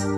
Hello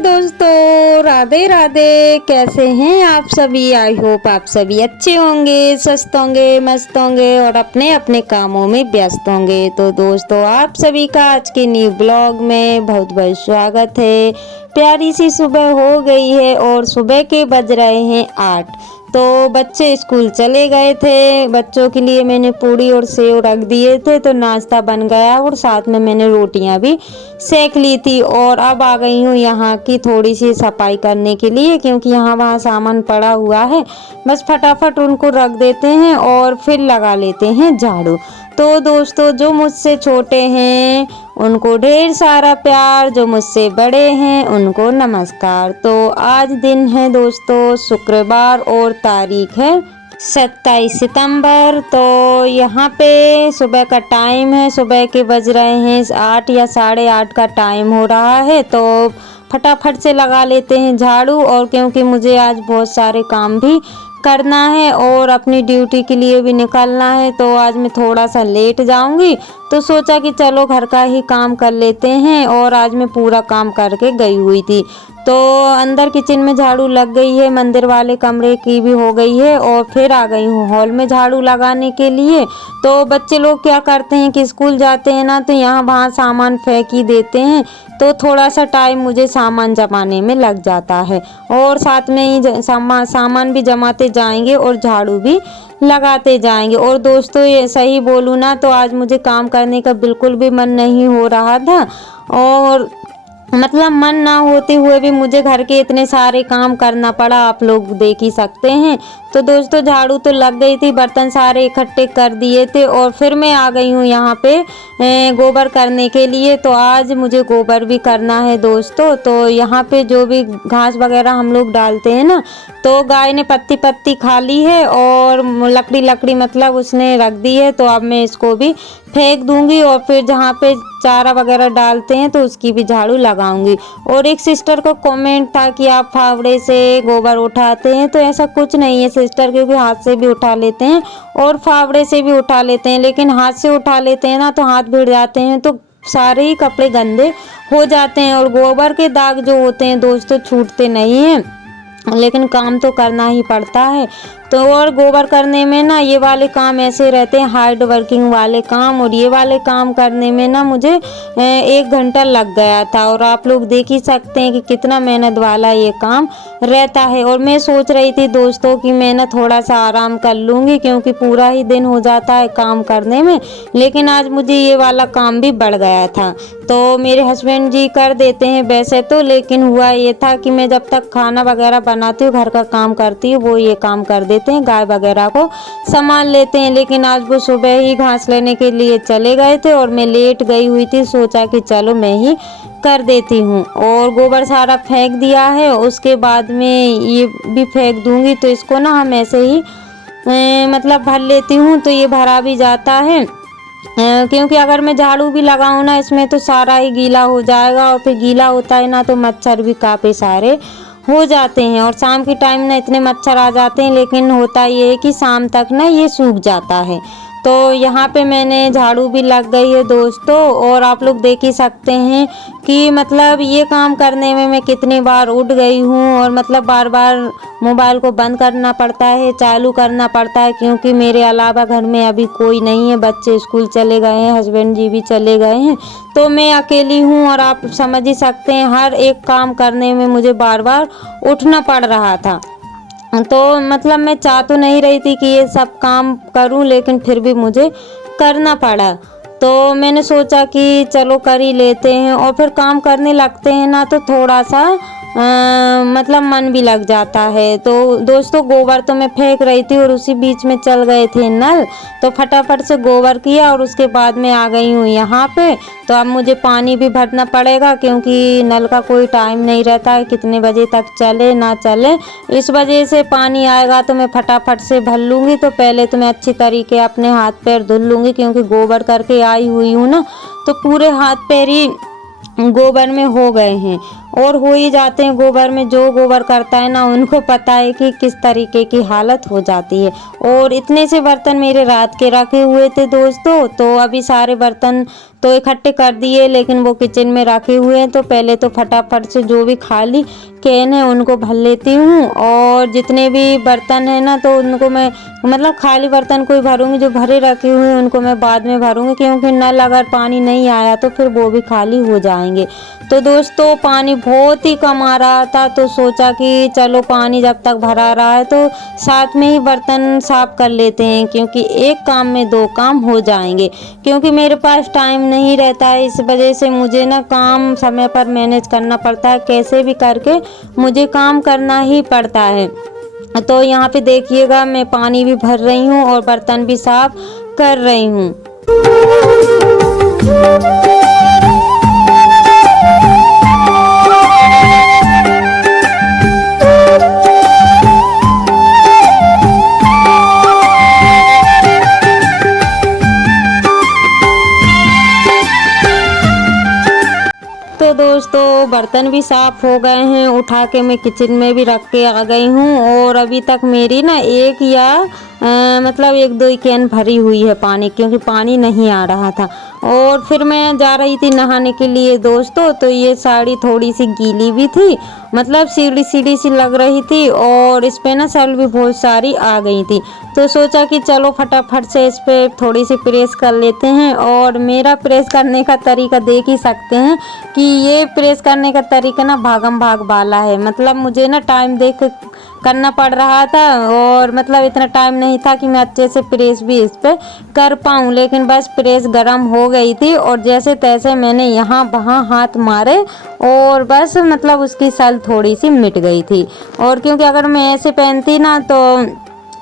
दोस्तों, राधे राधे। कैसे हैं आप सभी? आई होप आप सभी अच्छे होंगे, स्वस्थ होंगे, मस्त होंगे और अपने अपने कामों में व्यस्त होंगे। तो दोस्तों, आप सभी का आज के न्यू ब्लॉग में बहुत बहुत स्वागत है। प्यारी सी सुबह हो गई है और सुबह के बज रहे हैं 8। तो बच्चे स्कूल चले गए थे। बच्चों के लिए मैंने पूड़ी और सेव रख दिए थे, तो नाश्ता बन गया और साथ में मैंने रोटियां भी सेक ली थी। और अब आ गई हूँ यहाँ की थोड़ी सी सफाई करने के लिए, क्योंकि यहाँ वहाँ सामान पड़ा हुआ है। बस फटाफट उनको रख देते हैं और फिर लगा लेते हैं झाड़ू। तो दोस्तों, जो मुझसे छोटे हैं उनको ढेर सारा प्यार, जो मुझसे बड़े हैं उनको नमस्कार। तो आज दिन है दोस्तों शुक्रवार और तारीख है 27 सितंबर। तो यहाँ पे सुबह का टाइम है, सुबह के बज रहे हैं 8 या 8:30 का टाइम हो रहा है। तो फटाफट से लगा लेते हैं झाड़ू। और क्योंकि मुझे आज बहुत सारे काम भी करना है और अपनी ड्यूटी के लिए भी निकलना है, तो आज मैं थोड़ा सा लेट जाऊंगी। तो सोचा कि चलो घर का ही काम कर लेते हैं। और आज मैं पूरा काम करके गई हुई थी। तो अंदर किचन में झाड़ू लग गई है, मंदिर वाले कमरे की भी हो गई है और फिर आ गई हूँ हॉल में झाड़ू लगाने के लिए। तो बच्चे लोग क्या करते हैं कि स्कूल जाते हैं ना, तो यहाँ वहाँ सामान फेंक ही देते हैं। तो थोड़ा सा टाइम मुझे सामान जमाने में लग जाता है और साथ में ही सामान भी जमाते जाएंगे और झाड़ू भी लगाते जाएंगे। और दोस्तों, ये सही बोलूँ ना, तो आज मुझे काम करने का बिल्कुल भी मन नहीं हो रहा था। और मतलब मन ना होते हुए भी मुझे घर के इतने सारे काम करना पड़ा, आप लोग देख ही सकते हैं। तो दोस्तों, झाड़ू तो लग गई थी, बर्तन सारे इकट्ठे कर दिए थे और फिर मैं आ गई हूँ यहाँ पे गोबर करने के लिए। तो आज मुझे गोबर भी करना है दोस्तों। तो यहाँ पे जो भी घास वगैरह हम लोग डालते हैं ना, तो गाय ने पत्ती पत्ती खा ली है और लकड़ी मतलब उसने रख दी है। तो अब मैं इसको भी फेंक दूंगी और फिर जहाँ पे चारा वगैरह डालते हैं तो उसकी भी झाड़ू लगाऊंगी। और एक सिस्टर को कमेंट था कि आप फावड़े से गोबर उठाते हैं, तो ऐसा कुछ नहीं है सिस्टर, क्योंकि हाथ से भी उठा लेते हैं और फावड़े से भी उठा लेते हैं। लेकिन हाथ से उठा लेते हैं ना, तो हाथ भिड़ जाते हैं, तो सारे ही कपड़े गंदे हो जाते हैं। और गोबर के दाग जो होते हैं दोस्तों छूटते नहीं हैं, लेकिन काम तो करना ही पड़ता है। तो और गोबर करने में ना ये वाले काम ऐसे रहते हैं, हार्ड वर्किंग वाले काम। और ये वाले काम करने में ना मुझे 1 घंटा लग गया था। और आप लोग देख ही सकते हैं कि कितना मेहनत वाला ये काम रहता है। और मैं सोच रही थी दोस्तों कि मैं ना थोड़ा सा आराम कर लूँगी, क्योंकि पूरा ही दिन हो जाता है काम करने में। लेकिन आज मुझे ये वाला काम भी बढ़ गया था। तो मेरे हस्बैंड जी कर देते हैं वैसे तो, लेकिन हुआ ये था कि मैं जब तक खाना वगैरह बनाती हूँ, घर का काम करती हूँ, वो ये काम कर देते हैं, गाय वगैरह को संभाल लेते हैं। लेकिन आज वो सुबह ही घास लेने के लिए चले गए थे और मैं लेट गई हुई थी। सोचा कि चलो मैं ही कर देती हूँ। और गोबर सारा फेंक दिया है, उसके बाद में ये भी फेंक दूंगी। तो इसको ना हम ऐसे ही मतलब भर लेती हूँ, तो ये भरा भी जाता है। क्योंकि अगर मैं झाड़ू भी लगाऊँ ना इसमें, तो सारा ही गीला हो जाएगा। और फिर गीला होता है ना, तो मच्छर भी काफ़ी सारे हो जाते हैं। और शाम के टाइम ना इतने मच्छर आ जाते हैं, लेकिन होता ये है कि शाम तक ना ये सूख जाता है। तो यहाँ पे मैंने झाड़ू भी लग गई है दोस्तों। और आप लोग देख ही सकते हैं कि मतलब ये काम करने में मैं कितनी बार उठ गई हूँ। और मतलब बार बार मोबाइल को बंद करना पड़ता है, चालू करना पड़ता है, क्योंकि मेरे अलावा घर में अभी कोई नहीं है। बच्चे स्कूल चले गए हैं, हस्बैंड जी भी चले गए हैं, तो मैं अकेली हूँ। और आप समझ ही सकते हैं हर एक काम करने में मुझे बार बार उठना पड़ रहा था। तो मतलब मैं चाह तो नहीं रही थी कि ये सब काम करूं, लेकिन फिर भी मुझे करना पड़ा। तो मैंने सोचा कि चलो कर ही लेते हैं। और फिर काम करने लगते हैं ना, तो थोड़ा सा मतलब मन भी लग जाता है। तो दोस्तों गोबर तो मैं फेंक रही थी और उसी बीच में चल गए थे नल, तो फटाफट से गोबर किया और उसके बाद में आ गई हूँ यहाँ पे। तो अब मुझे पानी भी भरना पड़ेगा क्योंकि नल का कोई टाइम नहीं रहता है कितने बजे तक चले ना चले, इस वजह से पानी आएगा तो मैं फटाफट से भर लूँगी। तो पहले तो मैं अच्छी तरीके अपने हाथ पैर धुल लूँगी क्योंकि गोबर करके आई हुई हूँ ना, तो पूरे हाथ पैर ही गोबर में हो गए हैं और हो ही जाते हैं गोबर में। जो गोबर करता है ना उनको पता है कि किस तरीके की हालत हो जाती है। और इतने से बर्तन मेरे रात के रखे हुए थे दोस्तों, तो अभी सारे बर्तन तो इकट्ठे कर दिए लेकिन वो किचन में रखे हुए हैं। तो पहले तो फटाफट से जो भी खाली कैन है उनको भर लेती हूँ और जितने भी बर्तन है ना तो उनको मैं मतलब खाली बर्तन कोई भरूंगी, जो भरे रखे हुए हैं उनको मैं बाद में भरूंगी क्योंकि नल अगर पानी नहीं आया तो फिर वो भी खाली हो जाएंगे। तो दोस्तों पानी बहुत ही कम आ रहा था तो सोचा कि चलो पानी जब तक भरा रहा है तो साथ में ही बर्तन साफ कर लेते हैं क्योंकि एक काम में दो काम हो जाएंगे। क्योंकि मेरे पास टाइम नहीं रहता है, इस वजह से मुझे ना काम समय पर मैनेज करना पड़ता है, कैसे भी करके मुझे काम करना ही पड़ता है। तो यहाँ पे देखिएगा मैं पानी भी भर रही हूँ और बर्तन भी साफ कर रही हूँ। तो दोस्तों बर्तन भी साफ हो गए हैं, उठा के मैं किचन में भी रख के आ गई हूँ और अभी तक मेरी ना एक या मतलब एक दो कैन भरी हुई है पानी, क्योंकि पानी नहीं आ रहा था। और फिर मैं जा रही थी नहाने के लिए दोस्तों, तो ये साड़ी थोड़ी सी गीली भी थी, मतलब सीढ़ी सीढ़ी सी लग रही थी और इस पे ना सल भी बहुत सारी आ गई थी। तो सोचा कि चलो फटाफट से इस पे थोड़ी सी प्रेस कर लेते हैं। और मेरा प्रेस करने का तरीका देख ही सकते हैं कि ये प्रेस करने का तरीका ना भागम भाग वाला है, मतलब मुझे ना टाइम देख करना पड़ रहा था और मतलब इतना टाइम नहीं था कि मैं अच्छे से प्रेस भी इस पे कर पाऊँ। लेकिन बस प्रेस गर्म हो गई थी और जैसे तैसे मैंने यहाँ वहाँ हाथ मारे और बस मतलब उसकी सल थोड़ी सी मिट गई थी। और क्योंकि अगर मैं ऐसे पहनती ना तो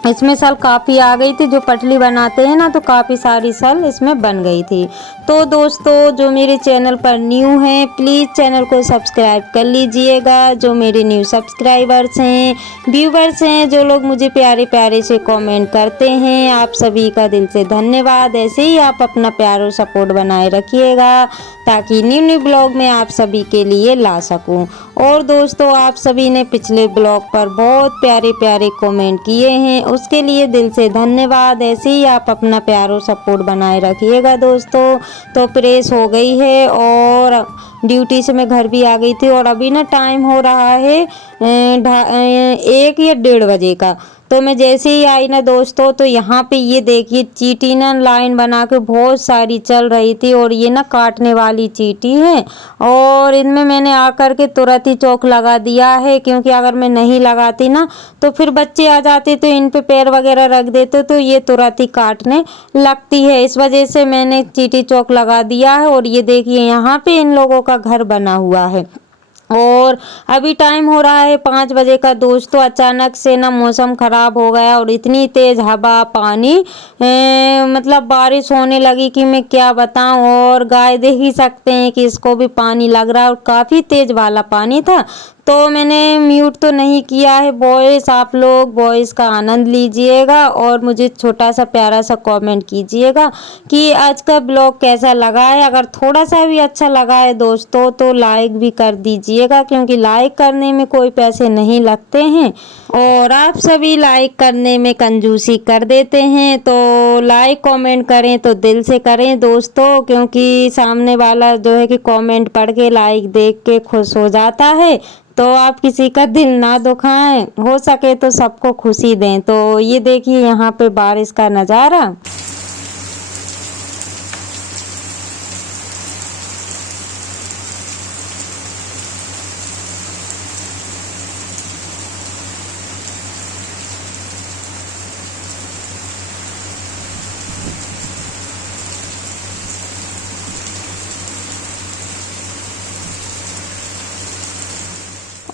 इसमें सल काफ़ी आ गई थी, जो पटली बनाते हैं ना तो काफ़ी सारी सल इसमें बन गई थी। तो दोस्तों जो मेरे चैनल पर न्यू हैं प्लीज़ चैनल को सब्सक्राइब कर लीजिएगा। जो मेरे न्यू सब्सक्राइबर्स हैं, व्यूवर्स हैं, जो लोग मुझे प्यारे प्यारे से कमेंट करते हैं, आप सभी का दिल से धन्यवाद। ऐसे ही आप अपना प्यार और सपोर्ट बनाए रखिएगा ताकि न्यू न्यू ब्लॉग में आप सभी के लिए ला सकूं। और दोस्तों आप सभी ने पिछले ब्लॉग पर बहुत प्यारे प्यारे कमेंट किए हैं, उसके लिए दिल से धन्यवाद। ऐसे ही आप अपना प्यार और सपोर्ट बनाए रखिएगा दोस्तों। तो प्रेस हो गई है और ड्यूटी से मैं घर भी आ गई थी और अभी ना टाइम हो रहा है 1 या 1:30 बजे का। तो मैं जैसे ही आई ना दोस्तों तो यहाँ पे ये देखिए चींटी ना लाइन बना के बहुत सारी चल रही थी और ये ना काटने वाली चींटी है। और इनमें मैंने आकर के तुरंत ही चौक लगा दिया है, क्योंकि अगर मैं नहीं लगाती ना तो फिर बच्चे आ जाते तो इन पे पैर वगैरह रख देते तो ये तुरंत ही काटने लगती है। इस वजह से मैंने चींटी चौक लगा दिया है। और ये देखिए यहाँ पे इन लोगों का घर बना हुआ है। और अभी टाइम हो रहा है 5 बजे का दोस्तों। अचानक से ना मौसम ख़राब हो गया और इतनी तेज़ हवा पानी मतलब बारिश होने लगी कि मैं क्या बताऊं। और गाय देख ही सकते हैं कि इसको भी पानी लग रहा है और काफ़ी तेज़ वाला पानी था। तो मैंने म्यूट तो नहीं किया है वॉइस, आप लोग वॉइस का आनंद लीजिएगा और मुझे छोटा सा प्यारा सा कमेंट कीजिएगा कि आज का ब्लॉग कैसा लगा है। अगर थोड़ा सा भी अच्छा लगा है दोस्तों तो लाइक भी कर दीजिएगा, क्योंकि लाइक करने में कोई पैसे नहीं लगते हैं और आप सभी लाइक करने में कंजूसी कर देते हैं। तो लाइक कमेंट करें तो दिल से करें दोस्तों, क्योंकि सामने वाला जो है कि कमेंट पढ़ के लाइक देख के खुश हो जाता है। तो आप किसी का दिल ना दुखाएं, हो सके तो सबको खुशी दें। तो ये देखिए यहाँ पे बारिश का नज़ारा।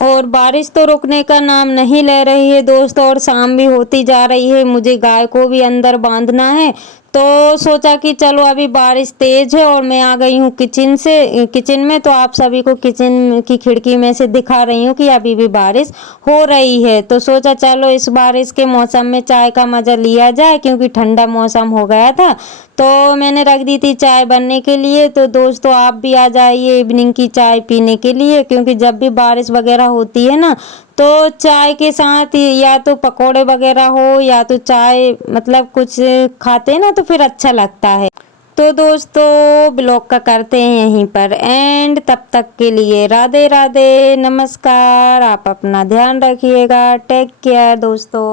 और बारिश तो रुकने का नाम नहीं ले रही है दोस्तों, और शाम भी होती जा रही है। मुझे गाय को भी अंदर बांधना है, तो सोचा कि चलो अभी बारिश तेज है और मैं आ गई हूँ किचन में, तो आप सभी को किचन की खिड़की में से दिखा रही हूँ कि अभी भी बारिश हो रही है। तो सोचा चलो इस बारिश के मौसम में चाय का मज़ा लिया जाए, क्योंकि ठंडा मौसम हो गया था। तो मैंने रख दी थी चाय बनने के लिए। तो दोस्तों आप भी आ जाइए इवनिंग की चाय पीने के लिए, क्योंकि जब भी बारिश वगैरह होती है ना, तो चाय के साथ या तो पकोड़े वगैरह हो या तो चाय, मतलब कुछ खाते हैं ना, तो फिर अच्छा लगता है। तो दोस्तों ब्लॉग का करते हैं यहीं पर एंड। तब तक के लिए राधे राधे, नमस्कार। आप अपना ध्यान रखिएगा। टेक केयर दोस्तों।